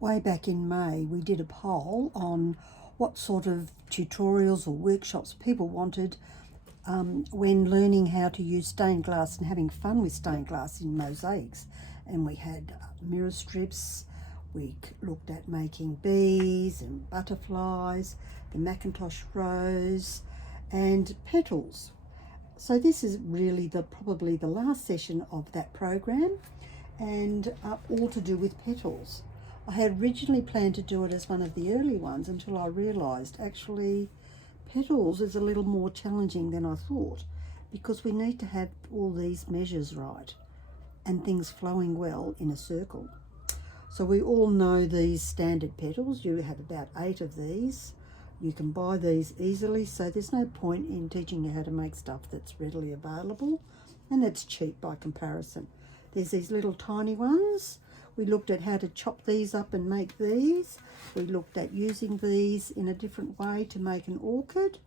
Way back in May, we did a poll on what sort of tutorials or workshops people wanted when learning how to use stained glass and having fun with stained glass in mosaics. And we had mirror strips, we looked at making bees and butterflies, the Macintosh rose and petals. So this is really probably the last session of that program, and all to do with petals. I had originally planned to do it as one of the early ones until I realised actually petals is a little more challenging than I thought, because we need to have all these measures right and things flowing well in a circle. So we all know these standard petals. You have about 8 of these. You can buy these easily, so there's no point in teaching you how to make stuff that's readily available and it's cheap by comparison. There's these little tiny ones. We looked at how to chop these up and make these. We looked at using these in a different way to make an orchid.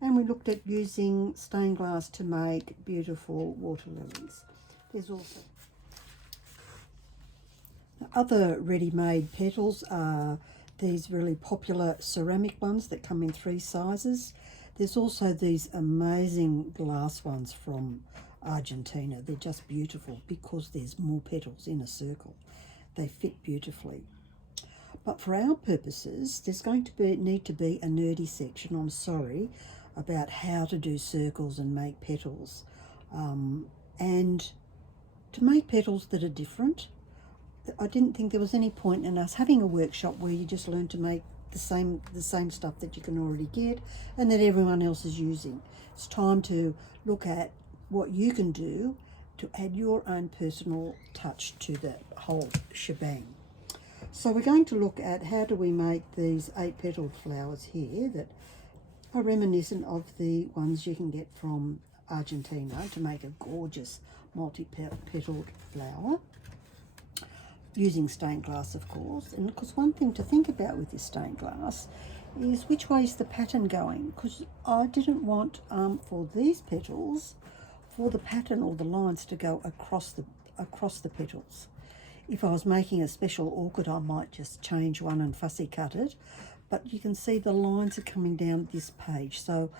And we looked at using stained glass to make beautiful water lilies. There's also other ready-made petals are these really popular ceramic ones that come in 3 sizes. There's also these amazing glass ones from Argentina. They're just beautiful because there's more petals in a circle. They fit beautifully. But for our purposes, there's going to need to be a nerdy section, I'm sorry, about how to do circles and make petals. And to make petals that are different, I didn't think there was any point in us having a workshop where you just learn to make the same stuff that you can already get and that everyone else is using. It's time to look at what you can do to add your own personal touch to the whole shebang. So we're going to look at how do we make these 8-petaled flowers here that are reminiscent of the ones you can get from Argentina to make a gorgeous multi-petaled flower, using stained glass, of course. And because one thing to think about with this stained glass is which way is the pattern going, because I didn't want for these petals for the pattern or the lines to go across the petals. If I was making a special orchid, I might just change one and fussy cut it, but you can see the lines are coming down this page, so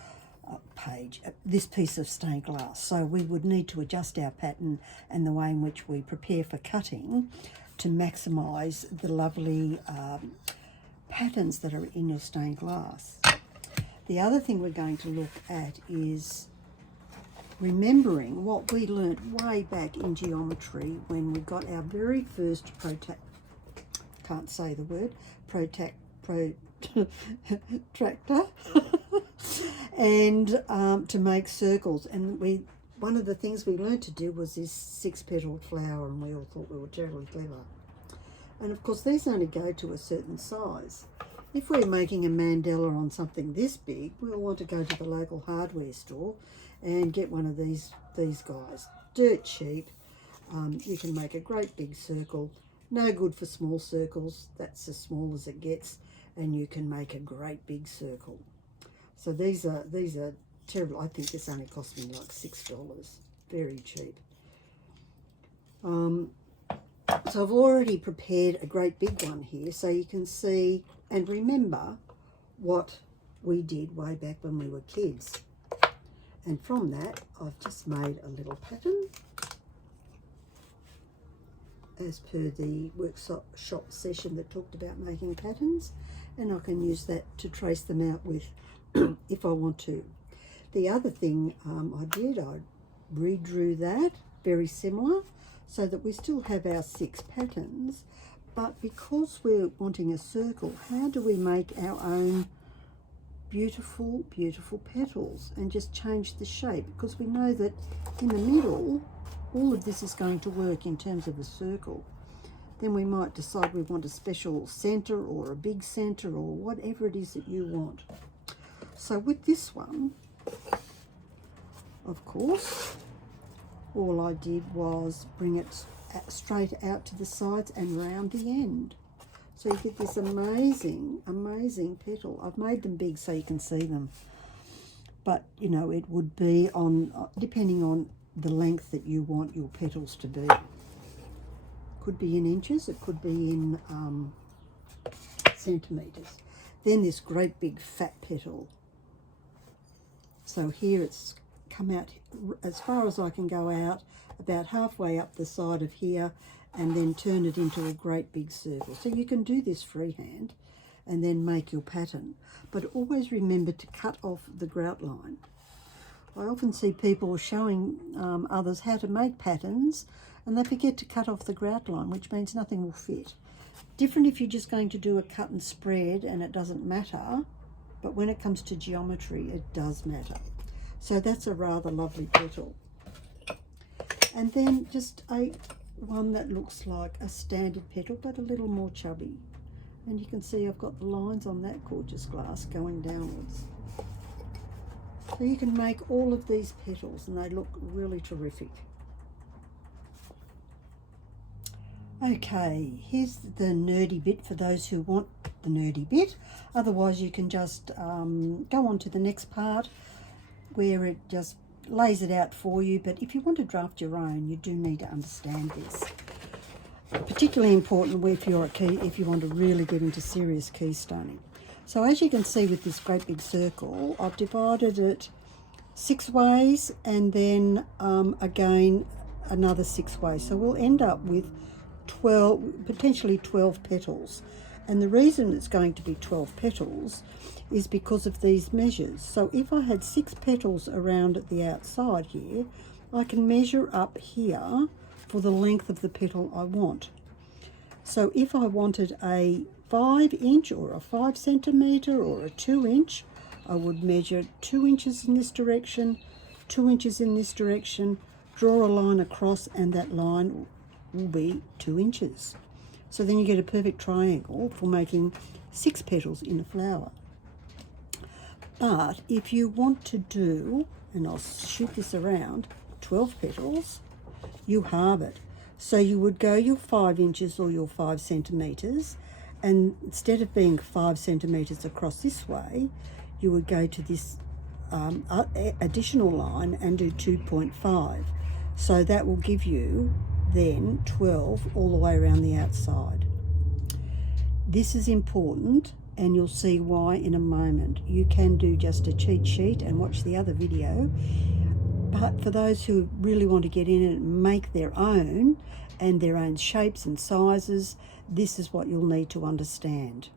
this piece of stained glass. So we would need to adjust our pattern and the way in which we prepare for cutting to maximise the lovely patterns that are in your stained glass. The other thing we're going to look at is remembering what we learnt way back in geometry when we got our very first protractor and to make circles. And one of the things we learned to do was this 6-petaled flower, and we all thought we were terribly clever. And of course these only go to a certain size. If we're making a mandala on something this big, we'll want to go to the local hardware store and get one of these guys. Dirt cheap. You can make a great big circle. No good for small circles. That's as small as it gets, and you can make a great big circle. So these are terrible. I think this only cost me like $6. Very cheap. So I've already prepared a great big one here, so you can see and remember what we did way back when we were kids. And from that, I've just made a little pattern as per the workshop session that talked about making patterns, and I can use that to trace them out with if I want to. The other thing I redrew that, very similar, so that we still have our 6 patterns, but because we're wanting a circle, how do we make our own beautiful, beautiful petals and just change the shape? Because we know that in the middle, all of this is going to work in terms of a circle. Then we might decide we want a special center or a big center or whatever it is that you want. So with this one, of course, all I did was bring it straight out to the sides and round the end. So you get this amazing, amazing petal. I've made them big so you can see them. But, you know, it would be depending on the length that you want your petals to be. Could be in inches, it could be in centimetres. Then this great big fat petal. So here it's come out as far as I can go out, about halfway up the side of here, and then turn it into a great big circle. So you can do this freehand and then make your pattern. But always remember to cut off the grout line. I often see people showing others how to make patterns and they forget to cut off the grout line, which means nothing will fit. Different if you're just going to do a cut and spread and it doesn't matter, but when it comes to geometry, it does matter. So that's a rather lovely petal. And then just one that looks like a standard petal, but a little more chubby. And you can see I've got the lines on that gorgeous glass going downwards. So you can make all of these petals and they look really terrific. Okay, here's the nerdy bit for those who want the nerdy bit. Otherwise you can just go on to the next part where it just lays it out for you. But if you want to draft your own, you do need to understand this. Particularly important if you want to really get into serious keystoning. So as you can see with this great big circle, I've divided it 6 ways and then again another 6 ways. So we'll end up with potentially 12 petals. And the reason it's going to be 12 petals is because of these measures. So if I had 6 petals around at the outside here, I can measure up here for the length of the petal I want. So if I wanted a 5-inch or a 5 centimetre or a 2-inch, I would measure 2 inches in this direction, 2 inches in this direction, draw a line across, and that line will be 2 inches. So then you get a perfect triangle for making 6 petals in a flower. But if you want to do, and I'll shoot this around, 12 petals, you halve it. So you would go your 5 inches or your 5 centimetres, and instead of being 5 centimetres across this way, you would go to this additional line and do 2.5. So that will give you then 12 all the way around the outside. This is important, and you'll see why in a moment. You can do just a cheat sheet and watch the other video, but for those who really want to get in and make their own and their own shapes and sizes, this is what you'll need to understand.